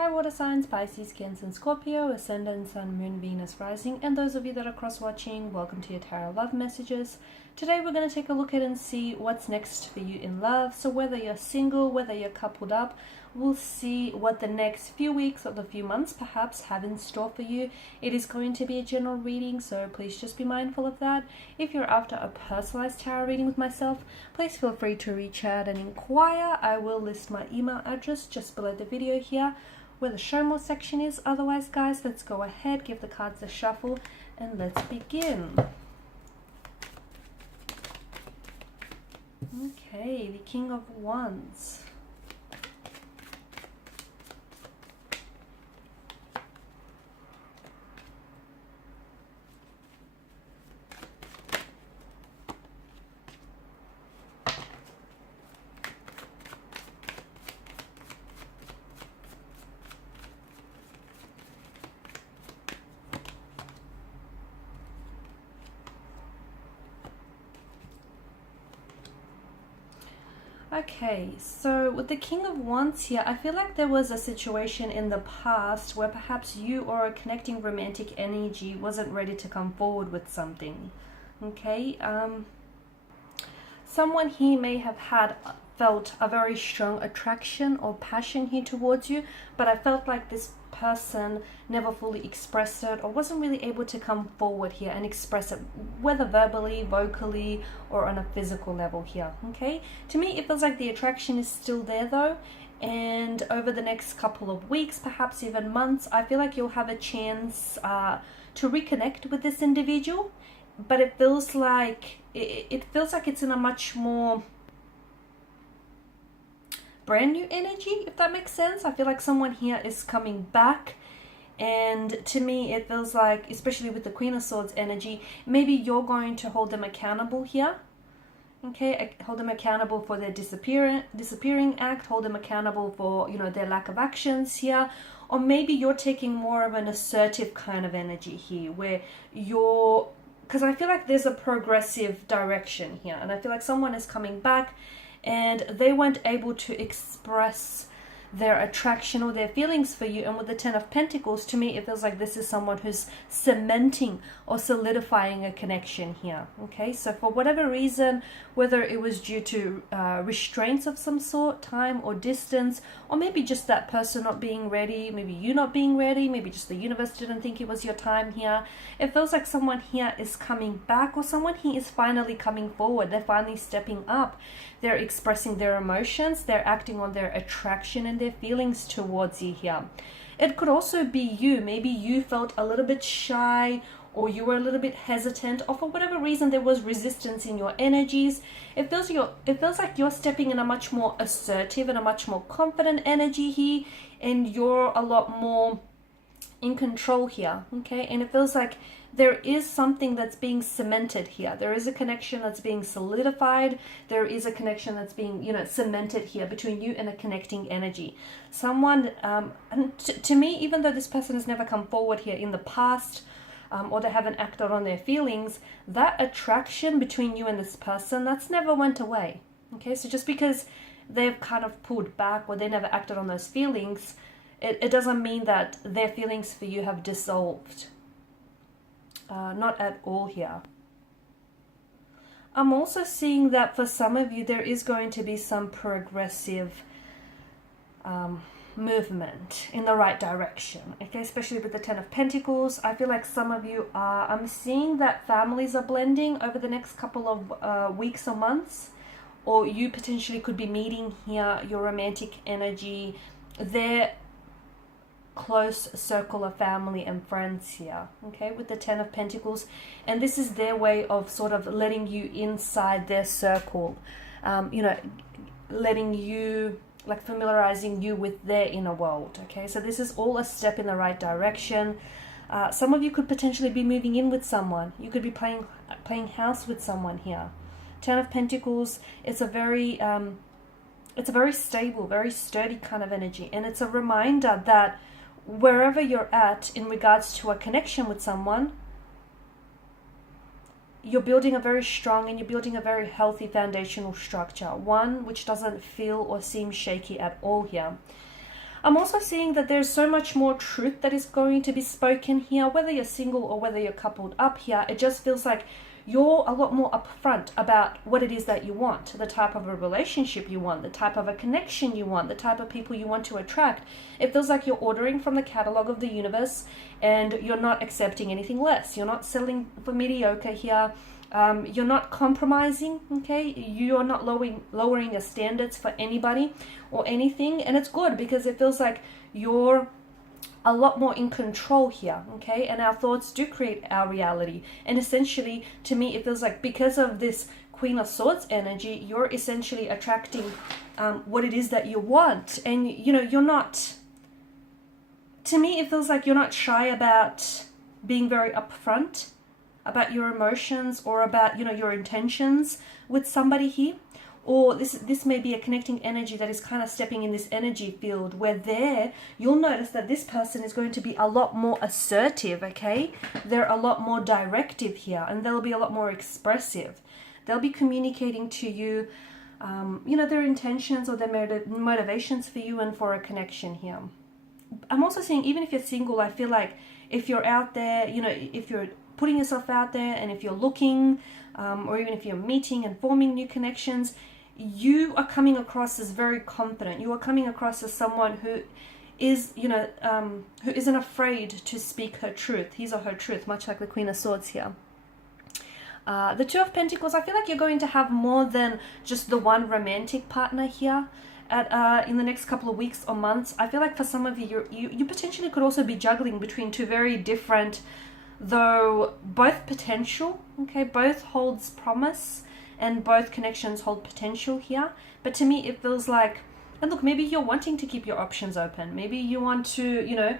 Hi water signs, Pisces, Cancer and Scorpio, Ascendant, Sun, Moon, Venus, Rising, and those of you that are cross-watching, welcome to your Tarot Love Messages. Today we're going to take a look at and see what's next for you in love. So whether you're single, whether you're coupled up, we'll see what the next few weeks or the few months perhaps have in store for you. It is going to be a general reading, so please just be mindful of that. If you're after a personalized tarot reading with myself, please feel free to reach out and inquire. I will list my email address just below the video here, where the show more section is. Otherwise, guys, let's go ahead, give the cards a shuffle, and let's begin. Okay, the King of Wands. Okay, so with the King of Wands here, I feel like there was a situation in the past where perhaps you or a connecting romantic energy wasn't ready to come forward with something. Okay, someone here may have felt a very strong attraction or passion here towards you, but I felt like this person never fully expressed it or wasn't really able to come forward here and express it, whether verbally, vocally, or on a physical level here. Okay, to me it feels like the attraction is still there though, and over the next couple of weeks, perhaps even months, I feel like you'll have a chance to reconnect with this individual, but it feels like it's in a much more brand new energy, if that makes sense. I feel like someone here is coming back, and to me it feels like, especially with the Queen of Swords energy, maybe you're going to hold them accountable here. Okay, hold them accountable for their disappearing act, hold them accountable for, you know, their lack of actions here, or maybe you're taking more of an assertive kind of energy here, where because I feel like there's a progressive direction here, and I feel like someone is coming back and they weren't able to express their attraction or their feelings for you. And with the Ten of Pentacles, to me it feels like this is someone who's cementing or solidifying a connection here. Okay, so for whatever reason, whether it was due to restraints of some sort, time or distance, or maybe just that person not being ready, maybe you not being ready, maybe just the universe didn't think it was your time here, it feels like someone here is coming back, or someone here is finally coming forward. They're finally stepping up, they're expressing their emotions, they're acting on their attraction and their feelings towards you here. It could also be you. Maybe you felt a little bit shy, or you were a little bit hesitant, or for whatever reason there was resistance in your energies. It feels like you're stepping in a much more assertive and a much more confident energy here, and you're a lot more in control here. Okay, and it feels like there is something that's being cemented here. There is a connection that's being solidified. There is a connection that's being, you know, cemented here between you and a connecting energy. Someone, and to me, even though this person has never come forward here in the past, or they haven't acted on their feelings, that attraction between you and this person, that's never went away. Okay, so just because they've kind of pulled back or they never acted on those feelings, it doesn't mean that their feelings for you have dissolved. Not at all here. I'm also seeing that for some of you there is going to be some progressive movement in the right direction. Okay, especially with the Ten of Pentacles. I feel like some of you are, I'm seeing that families are blending over the next couple of weeks or months, or you potentially could be meeting here your romantic energy, their close circle of family and friends here. Okay, with the Ten of Pentacles, and this is their way of sort of letting you inside their circle, you know, letting you, like, familiarizing you with their inner world. Okay, so this is all a step in the right direction. Some of you could potentially be moving in with someone. You could be playing house with someone here. Ten of Pentacles, it's a very stable, very sturdy kind of energy, and it's a reminder that wherever you're at in regards to a connection with someone, you're building a very strong and you're building a very healthy foundational structure, one which doesn't feel or seem shaky at all here. I'm also seeing that there's so much more truth that is going to be spoken here, whether you're single or whether you're coupled up here. It just feels like you're a lot more upfront about what it is that you want, the type of a relationship you want, the type of a connection you want, the type of people you want to attract. It feels like you're ordering from the catalog of the universe and you're not accepting anything less. You're not settling for mediocre here. You're not compromising, okay? You're not lowering your standards for anybody or anything. And it's good because it feels like you're a lot more in control here, okay? And our thoughts do create our reality. And essentially, to me, it feels like because of this Queen of Swords energy, you're essentially attracting what it is that you want. And, you know, you're not, to me, it feels like you're not shy about being very upfront about your emotions or about, you know, your intentions with somebody here. Or this may be a connecting energy that is kind of stepping in this energy field where you'll notice that this person is going to be a lot more assertive, okay? They're a lot more directive here and they'll be a lot more expressive. They'll be communicating to you, you know, their intentions or their motivations for you and for a connection here. I'm also seeing, even if you're single, I feel like if you're out there, you know, if you're putting yourself out there and if you're looking, or even if you're meeting and forming new connections, you are coming across as very confident. You are coming across as someone who is, you know, who isn't afraid to speak her truth, his or her truth, much like the Queen of Swords here. The Two of Pentacles, I feel like you're going to have more than just the one romantic partner here in the next couple of weeks or months. I feel like for some of you, you potentially could also be juggling between two very different, though both potential, okay, both holds promise and both connections hold potential here. But to me, it feels like, and look, maybe you're wanting to keep your options open. Maybe you want to, you know,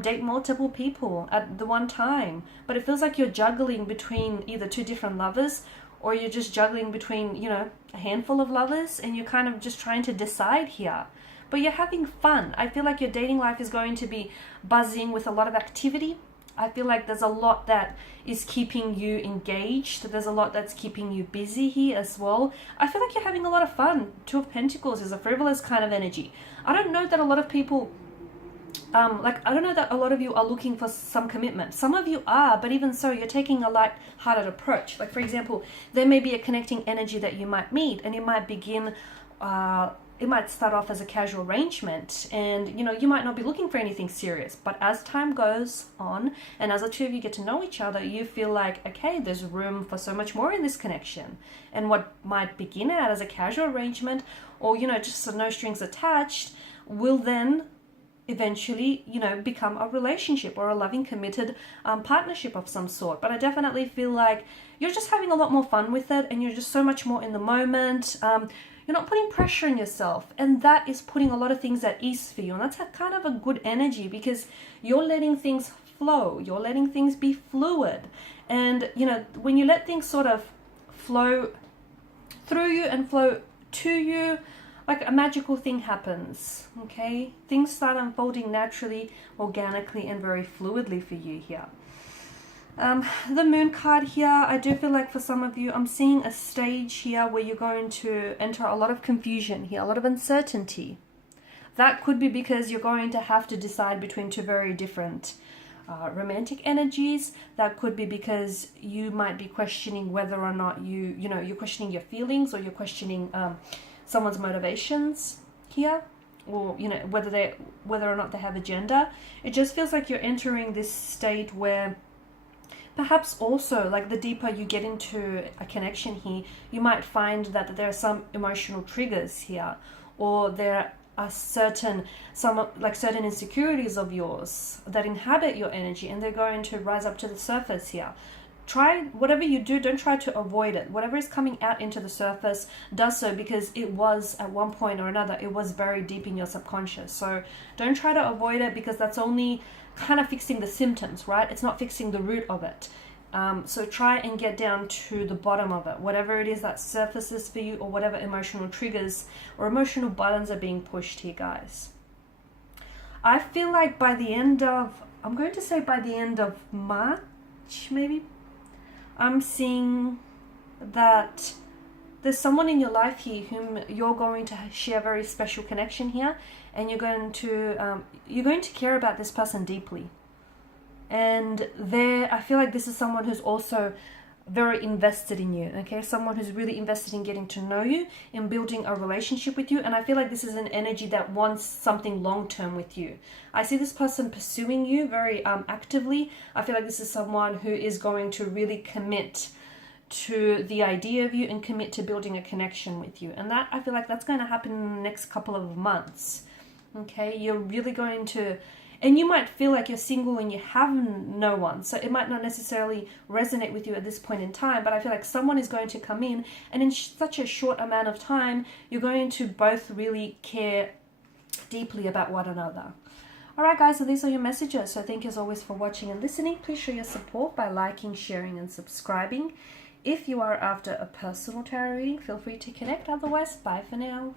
date multiple people at the one time. But it feels like you're juggling between either two different lovers, or you're just juggling between, you know, a handful of lovers, and you're kind of just trying to decide here. But you're having fun. I feel like your dating life is going to be buzzing with a lot of activity. I feel like there's a lot that is keeping you engaged. There's a lot that's keeping you busy here as well. I feel like you're having a lot of fun. Two of Pentacles is a frivolous kind of energy. I don't know that a lot of people, I don't know that a lot of you are looking for some commitment. Some of you are, but even so, you're taking a light-hearted approach. Like, for example, there may be a connecting energy that you might meet, and it might begin, it might start off as a casual arrangement, and, you know, you might not be looking for anything serious. But as time goes on, and as the two of you get to know each other, you feel like, okay, there's room for so much more in this connection. And what might begin out as a casual arrangement, or, you know, just so no strings attached, will then eventually, you know, become a relationship or a loving, committed partnership of some sort. But I definitely feel like you're just having a lot more fun with it, and you're just so much more in the moment. You're not putting pressure on yourself, and that is putting a lot of things at ease for you. And that's a kind of a good energy, because you're letting things flow. You're letting things be fluid. And, you know, when you let things sort of flow through you and flow to you, like a magical thing happens, okay? Things start unfolding naturally, organically, and very fluidly for you here. The Moon card here, I do feel like for some of you, I'm seeing a stage here where you're going to enter a lot of confusion here, a lot of uncertainty. That could be because you're going to have to decide between two very different romantic energies. That could be because you might be questioning whether or not you're questioning your feelings, or you're questioning someone's motivations here, or, you know, whether or not they have a gender. It just feels like you're entering this state where perhaps also, like, the deeper you get into a connection here, you might find that there are some emotional triggers here, or there are certain insecurities of yours that inhabit your energy, and they're going to rise up to the surface here. Try, whatever you do, don't try to avoid it. Whatever is coming out into the surface, does so because it was, at one point or another, it was very deep in your subconscious. So don't try to avoid it, because that's only kind of fixing the symptoms, right? It's not fixing the root of it. So try and get down to the bottom of it, whatever it is that surfaces for you, or whatever emotional triggers or emotional buttons are being pushed here, guys. I feel like by the end of March, maybe, I'm seeing that there's someone in your life here whom you're going to share a very special connection here, and you're going to care about this person deeply. And I feel like this is someone who's also very invested in you, okay? Someone who's really invested in getting to know you, in building a relationship with you. And I feel like this is an energy that wants something long-term with you. I see this person pursuing you very actively. I feel like this is someone who is going to really commit to the idea of you and commit to building a connection with you. And that, I feel like that's going to happen in the next couple of months, okay? You're really going to... And you might feel like you're single and you have no one. So it might not necessarily resonate with you at this point in time. But I feel like someone is going to come in. And in such a short amount of time, you're going to both really care deeply about one another. Alright guys, so these are your messages. So thank you as always for watching and listening. Please show your support by liking, sharing and subscribing. If you are after a personal tarot reading, feel free to connect. Otherwise, bye for now.